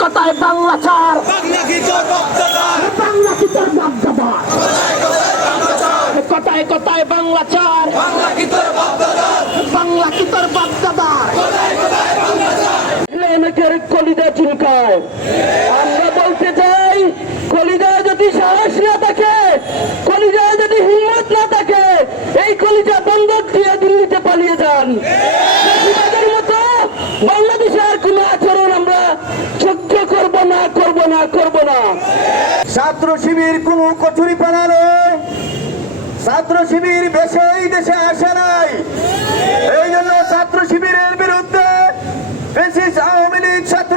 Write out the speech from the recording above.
কথায় বাংলা চার বাংলা কি তোর কথায় কথায় বাংলা চার বাংলা কি তোর বক্তদার বাংলা কি তোর বাগদাদার অনেকের কলিজা চুলকায় আমরা বলতে চাই কলিজায় যদি সাহস না থাকে কলিজায় যদি হিম্মত না থাকে এই কলিজা বন্ধক দিয়ে দিল্লিতে পালিয়ে যান বেশিরভাগের মতো বাংলাদেশে আর কোনো আচরণ আমরা সহ্য করব না করব না। ছাত্র শিবির কোন কচুরি পানা নয়। ছাত্র শিবির বেশে এই দেশে আসে নাই। এই জন্য ছাত্র শিবিরের বিরুদ্ধে বেশি আওয়ামী লীগ ছাত্রলীগ